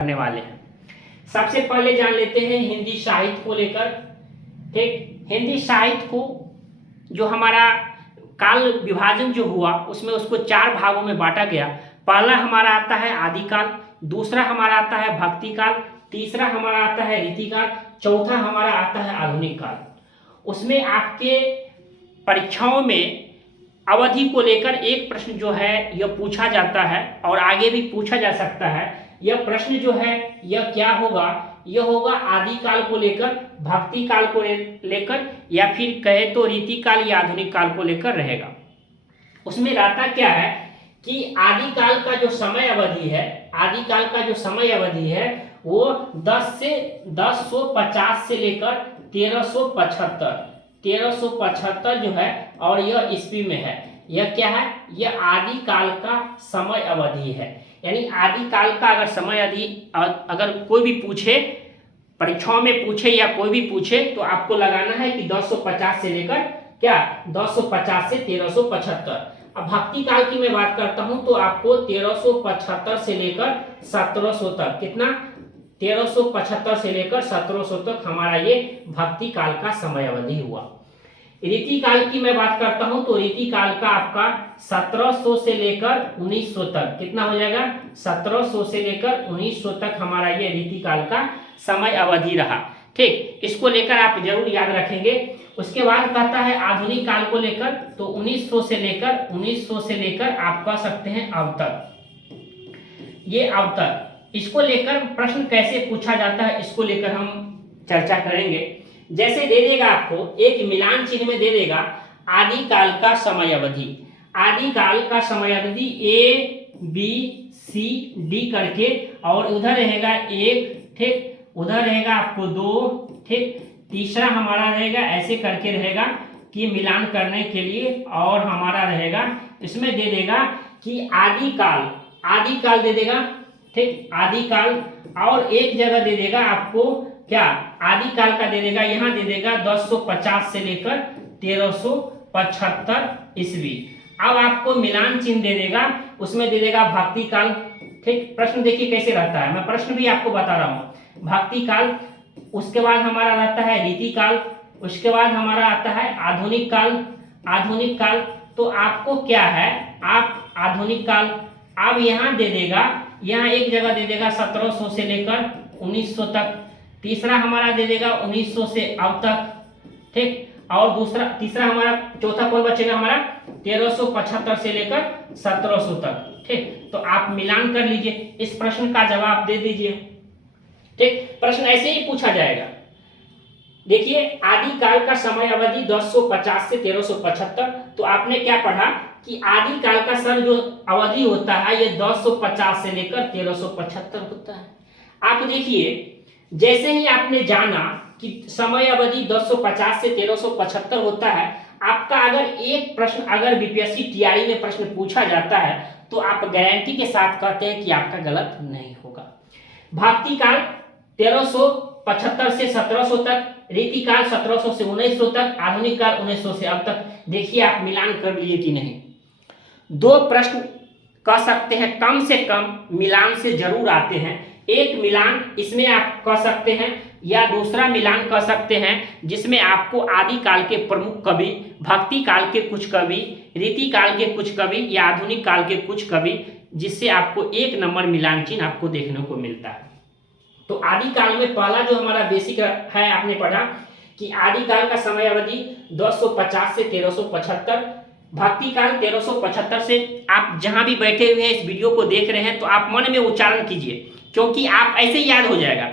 करने वाले हैं। सबसे पहले जान लेते हैं हिंदी साहित्य को लेकर। ठीक, हिंदी साहित्य को जो हमारा काल विभाजन जो हुआ उसमें उसको 4 भागों में बांटा गया। पहला हमारा आता है आदिकाल, दूसरा हमारा आता है भक्ति काल, तीसरा हमारा आता है रीतिकाल, चौथा हमारा आता है आधुनिक काल। उसमें आपके परीक्षाओं में अवधि को लेकर एक प्रश्न जो है यह पूछा जाता है और आगे भी पूछा जा सकता है। यह प्रश्न जो है यह क्या होगा, यह होगा आदिकाल को लेकर, भक्ति काल को लेकर, या फिर कहे तो रीतिकाल या आधुनिक काल को लेकर रहेगा। उसमें रहता क्या है कि आदिकाल का जो समय अवधि है, आदिकाल का जो समय अवधि है वो 1050 से लेकर 1375 जो है और यह ईस्वी में है। यह क्या है, यह आदिकाल का समय अवधि है। यानी आदिकाल का अगर समय अवधि अगर कोई भी पूछे, परीक्षाओं में पूछे या कोई भी पूछे, तो आपको लगाना है कि 1050 से लेकर क्या 1050 से 1375। अब भक्ति काल की मैं बात करता हूं तो आपको 1375 से लेकर 1700 तक, कितना 1375 से लेकर 1700 तक हमारा ये भक्ति काल का समय अवधि हुआ। रीति काल की मैं बात करता हूं तो रीति काल का आपका 1700 से लेकर 1900 तक, कितना हो जाएगा 1700 से लेकर 1900 तक हमारा ये रीति काल का समय अवधि रहा। ठीक, इसको लेकर आप जरूर याद रखेंगे। उसके बाद कहता है आधुनिक काल को लेकर, तो 1900 से लेकर आप कह सकते हैं अब तक। ये अब तक, इसको लेकर प्रश्न कैसे पूछा जाता है इसको लेकर हम चर्चा करेंगे। जैसे दे देगा आपको एक मिलान चिन्ह में दे देगा आदिकाल का समय अवधि, आदिकाल का समय अवधि ABCD करके, और उधर रहेगा 1, ठीक, उधर रहेगा आपको 2, ठीक, तीसरा हमारा रहेगा ऐसे करके रहेगा कि मिलान करने के लिए, और हमारा रहेगा इसमें दे देगा कि आदिकाल, आदिकाल दे देगा, ठीक, आदिकाल, और एक जगह दे देगा आपको क्या आदिकाल का दे देगा, यहाँ दे देगा 1050 से लेकर 1375 ईस्वी। अब आपको मिलान चिन्ह दे देगा, उसमें दे देगा भक्ति काल। ठीक, प्रश्न देखिए कैसे रहता है, मैं प्रश्न भी आपको बता रहा हूँ। भक्ति काल, उसके बाद हमारा रहता है रीति काल, उसके बाद हमारा आता है आधुनिक काल। आधुनिक काल तो आपको क्या है, आप आधुनिक काल अब यहाँ दे देगा, यहाँ एक जगह दे देगा 1700 से लेकर 1900 तक, तीसरा हमारा दे देगा 1900 से अब तक, ठीक, और तीसरा हमारा चौथा कौन बचेगा हमारा 1375 से लेकर 1700 तक। ठीक, तो आप मिलान कर लीजिए, इस प्रश्न का जवाब दे दीजिए। ठीक, प्रश्न ऐसे ही पूछा जाएगा। देखिए आदिकाल का समय अवधि 1050 से 1375, तो आपने क्या पढ़ा कि आदिकाल का सर जो अवधि होता है ये 1050 से लेकर 1375 होता है। आप देखिए जैसे ही आपने जाना कि समय अवधि 1050 से 1375 होता है, आपका अगर एक प्रश्न अगर बीपीएससी टीआरई में प्रश्न पूछा जाता है तो आप गारंटी के साथ कहते हैं कि आपका गलत नहीं होगा। भक्ति काल 1375 से 1700 तक, रीति काल 1700 से 1900 तक, आधुनिक काल 1900 से अब तक। देखिए आप मिलान कर लिए कि नहीं। 2 प्रश्न कह सकते हैं कम से कम मिलान से जरूर आते हैं। एक मिलान इसमें आप कह सकते हैं, या दूसरा मिलान कह सकते हैं जिसमें आपको आदिकाल के प्रमुख कवि, भक्ति काल के कुछ कवि, रीति काल के कुछ कवि या आधुनिक काल के कुछ कवि, जिससे आपको 1 नंबर मिलान चिन्ह आपको देखने को मिलता है। तो आदिकाल में पहला जो हमारा बेसिक है, आपने पढ़ा कि आदिकाल का समय अवधि 1050 से 1375, भक्ति काल 1375 से। आप जहां भी बैठे हुए हैं इस वीडियो को देख रहे हैं तो आप मन में उच्चारण कीजिए, क्योंकि आप ऐसे याद हो जाएगा।